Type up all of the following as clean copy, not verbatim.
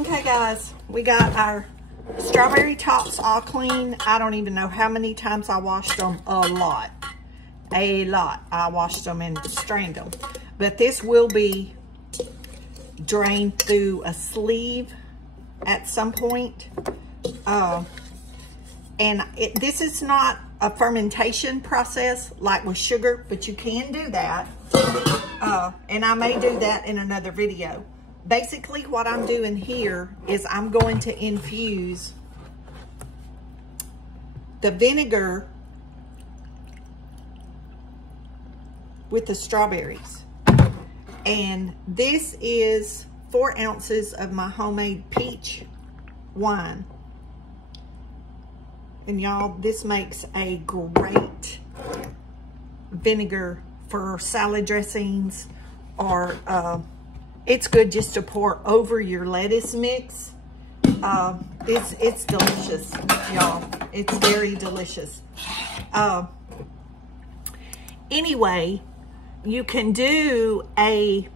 Okay guys, we got our strawberry tops all clean. I don't even know how many times I washed them. A lot. I washed them and strained them. But this will be drained through a sleeve at some point. And this is not a fermentation process like with sugar, but you can do that. And I may do that in another video. Basically, what I'm doing here is I'm going to infuse the vinegar with the strawberries. And this is 4 ounces of my homemade peach wine. And y'all, this makes a great vinegar for salad dressings, or it's good just to pour over your lettuce mix. It's delicious, y'all. It's very delicious. Anyway, you can do a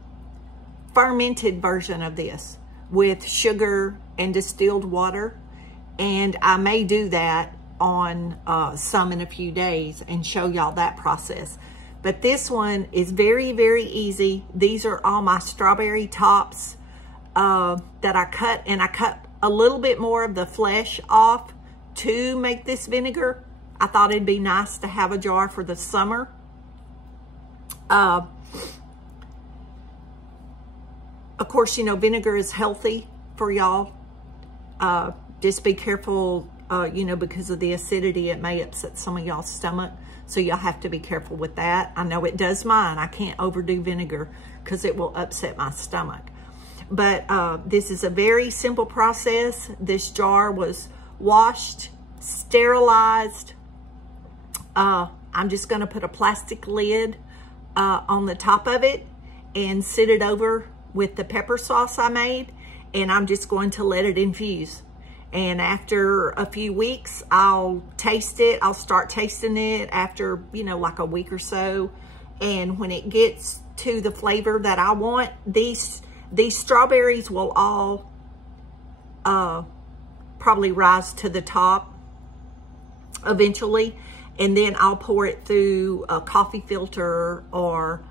fermented version of this with sugar and distilled water, and I may do that on some in a few days and show y'all that process. But this one is very, very easy. These are all my strawberry tops that I cut, and I cut a little bit more of the flesh off to make this vinegar. I thought it'd be nice to have a jar for the summer. Of course, you know, vinegar is healthy for y'all. Just be careful, you know, because of the acidity, it may upset some of y'all's stomach. So y'all have to be careful with that. I know it does mine. I can't overdo vinegar because it will upset my stomach. But this is a very simple process. This jar was washed, sterilized. I'm just gonna put a plastic lid on the top of it and sit it over with the pepper sauce I made, and I'm just going to let it infuse. And after a few weeks, I'll taste it. I'll start tasting it after, you know, like a week or so. And when it gets to the flavor that I want, these strawberries will all probably rise to the top eventually. And then I'll pour it through a coffee filter, or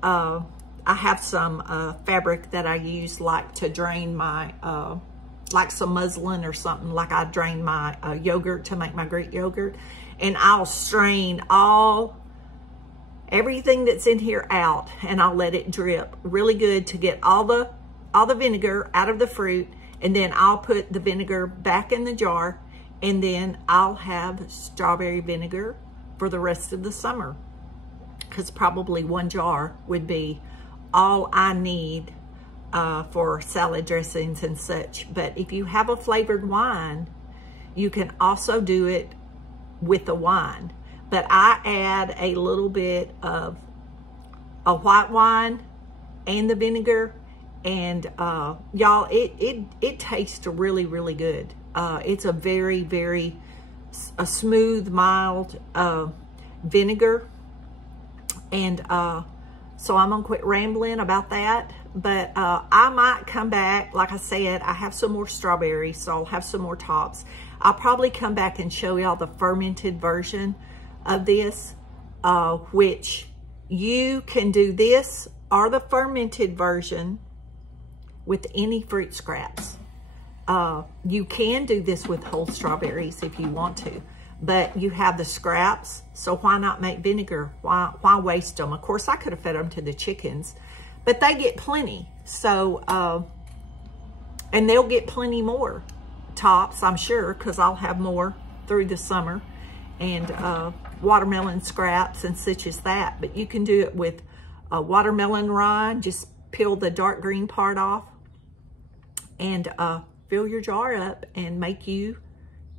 I have some fabric that I use like to drain my, like some muslin or something, like I drain my yogurt to make my Greek yogurt. And I'll strain everything that's in here out, and I'll let it drip really good to get all the vinegar out of the fruit. And then I'll put the vinegar back in the jar, and then I'll have strawberry vinegar for the rest of the summer, because probably 1 jar would be all I need for salad dressings and such. But if you have a flavored wine, you can also do it with the wine. But I add a little bit of a white wine and the vinegar, and y'all, it tastes really, really good. It's a very, very smooth, mild vinegar. And so I'm gonna quit rambling about that. But I might come back. Like I said, I have some more strawberries, so I'll have some more tops. I'll probably come back and show y'all the fermented version of this, which you can do this or the fermented version with any fruit scraps. You can do this with whole strawberries if you want to, but you have the scraps, so why not make vinegar? Why waste them? Of course, I could have fed them to the chickens, but they get plenty. So, and they'll get plenty more tops, I'm sure, because I'll have more through the summer, and watermelon scraps and such as that. But you can do it with watermelon rind. Just peel the dark green part off and fill your jar up and make you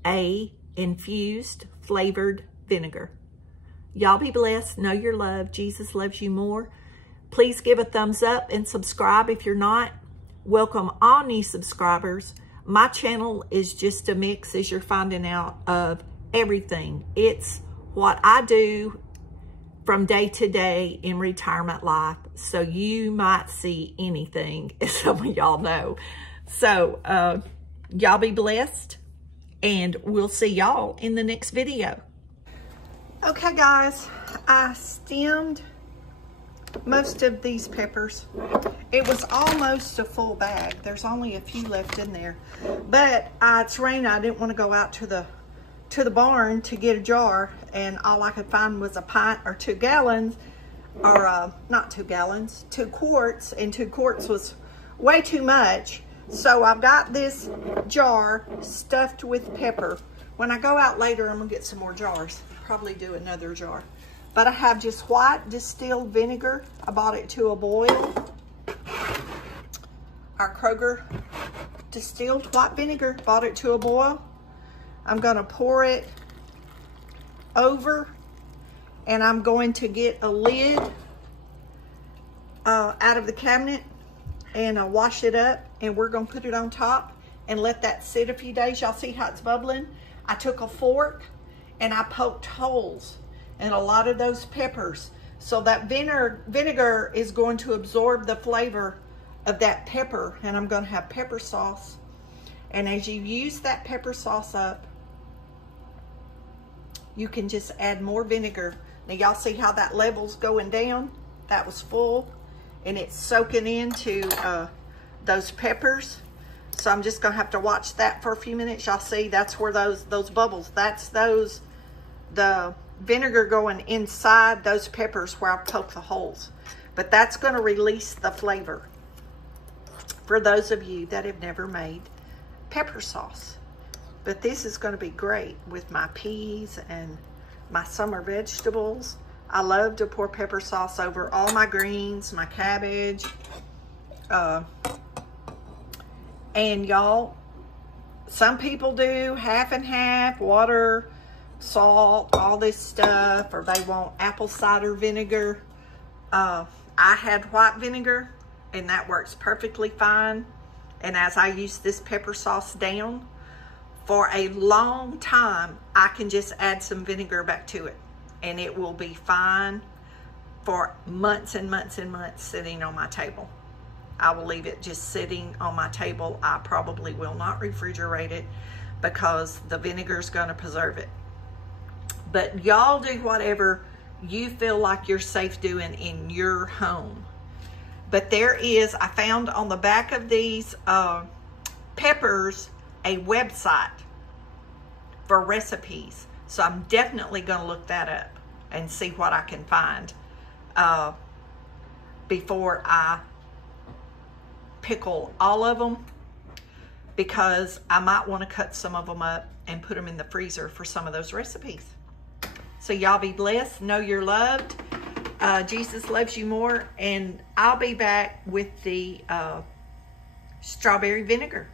a infused flavored vinegar. Y'all be blessed. Know you're loved. Jesus loves you more. Please give a thumbs up and subscribe if you're not. Welcome all new subscribers. My channel is just a mix, as you're finding out, of everything. It's what I do from day to day in retirement life. So you might see anything, as some of y'all know. So y'all be blessed, and we'll see y'all in the next video. Okay guys, I stemmed most of these peppers. It was almost a full bag. There's only a few left in there, but it's raining. I didn't want to go out to the barn to get a jar, and all I could find was a pint or 2 gallons, or not 2 gallons, 2 quarts, and 2 quarts was way too much. So I've got this jar stuffed with pepper. When I go out later, I'm gonna get some more jars, probably do another jar. But I have just white distilled vinegar. I bought it to a boil. Our Kroger distilled white vinegar, bought it to a boil. I'm gonna pour it over, and I'm going to get a lid out of the cabinet and wash it up, and we're gonna put it on top and let that sit a few days. Y'all see how it's bubbling? I took a fork and I poked holes in a lot of those peppers, so that vinegar is going to absorb the flavor of that pepper, and I'm gonna have pepper sauce. And as you use that pepper sauce up, you can just add more vinegar. Now y'all see how that level's going down? That was full, and it's soaking into those peppers. So I'm just gonna have to watch that for a few minutes. Y'all see, that's where those bubbles, that's the vinegar going inside those peppers where I poked the holes. But that's gonna release the flavor for those of you that have never made pepper sauce. But this is gonna be great with my peas and my summer vegetables. I love to pour pepper sauce over all my greens, my cabbage. And y'all, some people do half and half, water, salt, all this stuff, or they want apple cider vinegar. I had white vinegar, and that works perfectly fine. And as I use this pepper sauce down for a long time, I can just add some vinegar back to it, and it will be fine for months and months and months sitting on my table. I will leave it just sitting on my table. I probably will not refrigerate it because the vinegar is going to preserve it. But y'all do whatever you feel like you're safe doing in your home. But there is, I found on the back of these peppers a website for recipes. So I'm definitely going to look that up and see what I can find before I pickle all of them, because I might want to cut some of them up and put them in the freezer for some of those recipes. So y'all be blessed. Know you're loved. Jesus loves you more. And I'll be back with the strawberry vinegar.